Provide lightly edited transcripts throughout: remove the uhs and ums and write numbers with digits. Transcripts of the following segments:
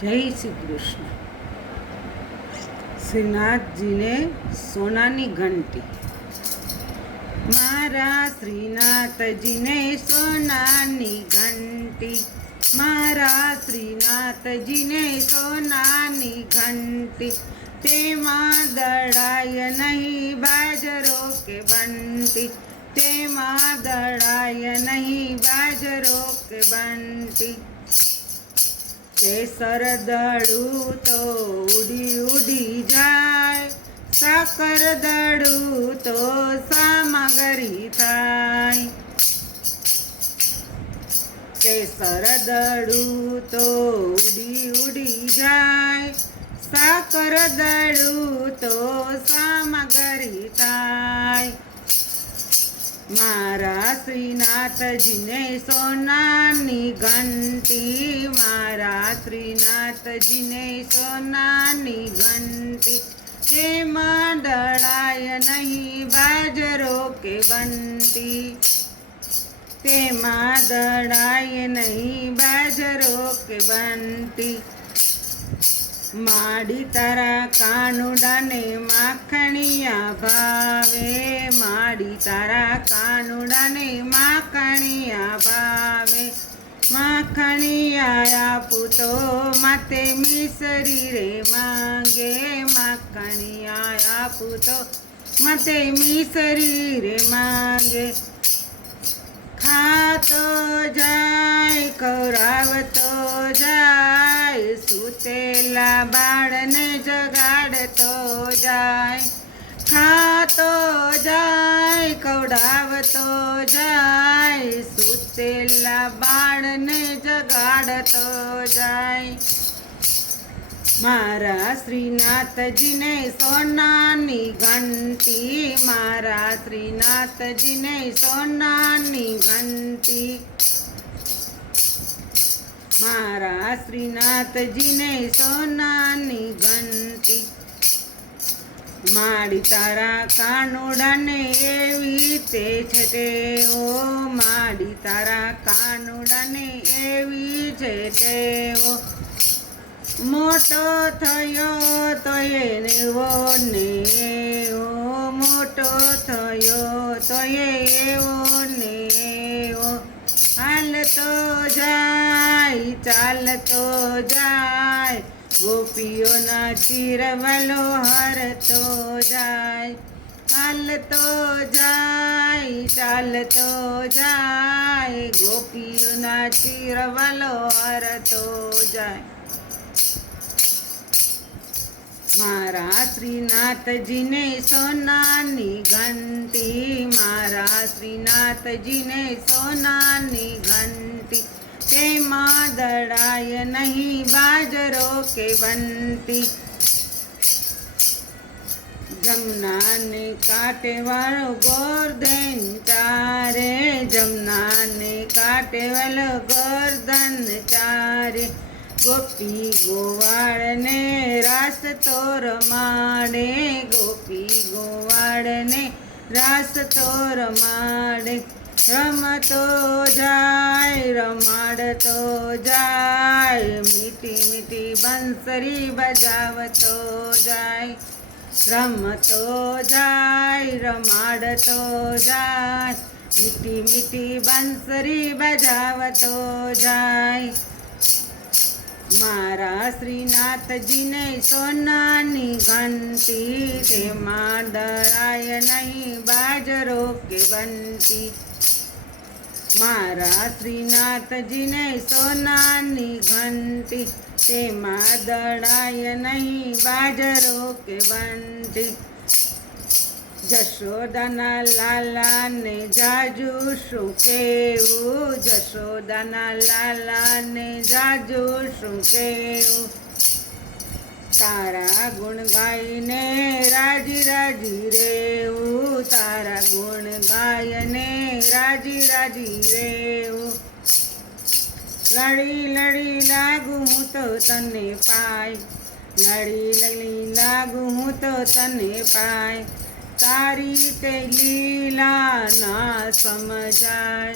જય શ્રી કૃષ્ણ. શ્રીનાથજીને સોનાની ઘંટી. મારા શ્રીનાથજીને સોનાની ઘંટી, મારા શ્રીનાથજીને સોનાની ઘંટી, તેમાં દળાય નહીં બાજરો કે બંટી, તેમાં દળાય નહીં બાજરો કે બંટી. કેસર દળું તો ઉડી ઉડી જાય, સાકર દળું તો સામગરી થાય. કેસર દળું તો ઉડી ઉડી જાય, સાકર દળું તો સામગરી થાય. મારા શ્રીનાથજીને સોનાની ઘંટી, મારા શ્રીનાથજીને સોનાની ઘંટી, તેમાં દળાય નહીં બાજરો કે બંટી, તેમાં દળાય નહીં બાજરો કે બંટી. માડી તારા કાનુડાને માખણિયા ભાવે, માડી તારા કાનુડાને માખણિયા ભાવે. માખણિયા આપું તો માતે મિસરી રે માંગે, માખણિયા આપું તો માતે મિસરી રે માંગે. ખાતો જાય ખવડાવતો જાય, સૂતેલા બાળને જગાડતો જાય. ખાતો જાય ખવડાવતો જાય, સૂતેલા બાળને જગાડતો જાય. મારા શ્રીનાથજીને સોનાની ઘંટી, મારા શ્રીનાથજીને સોનાની ઘંટી, મારા શ્રીનાથજીને સોનાની ઘંટી. માડી તારા કાનુડાને એવી તે છે તેઓ, માડી તારા કાનુડાને એવી છે તેઓ. મોટો થયો તો એવો ને એવો, મોટો થયો તો એવો ને એવો. હાલતો જાય ચાલતો જાય, ગોપીઓના ચીરવલો હરતો જાય. હાલતો જાય ચાલતો જાય, ગોપીઓના ચીરવલો હરતો જાય. મારા શ્રીનાથજીને સોનાની ઘંટી, મારા શ્રીનાથજીને સોનાની ઘંટી, તેમાં દળાય નહીં બાજરો કે બંટી. જમનાને કાંઠે વાળો ગોરધન ચારે, જમનાને કાંઠે વાળો ગોરધન ચારે. ગોપી ગોવાળને રાસ તો રમાડે, ગોપી ગોવાળને રાસ તો રમાડે. રમતો જાય રમાડતો જાય, મીઠી મીઠી બંસરી બજાવતો જાય. રમતો જાય રમાડતો જાય, મીઠી મીઠી બંસરી બજાવતો જાય. મારા શ્રીનાથજીને સોનાની ઘંટી, તેમાં દળાય નહીં બાજરો કે બંટી. મારા શ્રીનાથજીને સોનાની ઘંટી, તેમાં દળાય નહીં બાજરો કે બંટી. જશોદાના લાલાને જાજુ શું કેવું, જશોદાના લાલાને જાજુ શું કેવું. તારા ગુણ ગાઈને રાજી રાજી રેવું, તારા ગુણ ગાયને રાજી રાજી રેવું. લડી લડી લાગુ હું તો તને પાય, લડી લડી લાગુ હું તો તને પાય. તારી તે લીલા ના સમજાય,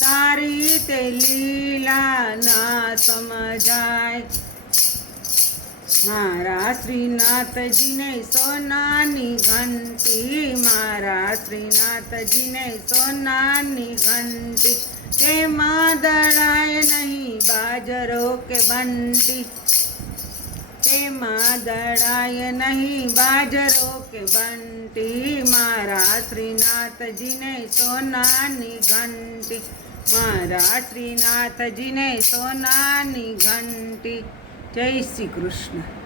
તારી તે લીલા ના સમજાય. મારા શ્રીનાથજીને સોનાની ઘંટી, મારા શ્રીનાથજીને સોનાની ઘંટી, તેમાં દળાય નહીં બાજરો કે બંટી, તેમાં દળાય નહીં બાજરો કે બંટી, મારા શ્રીનાથજીને સોનાની ઘંટી, મારા શ્રીનાથજીને સોનાની ઘંટી. જય શ્રી કૃષ્ણ.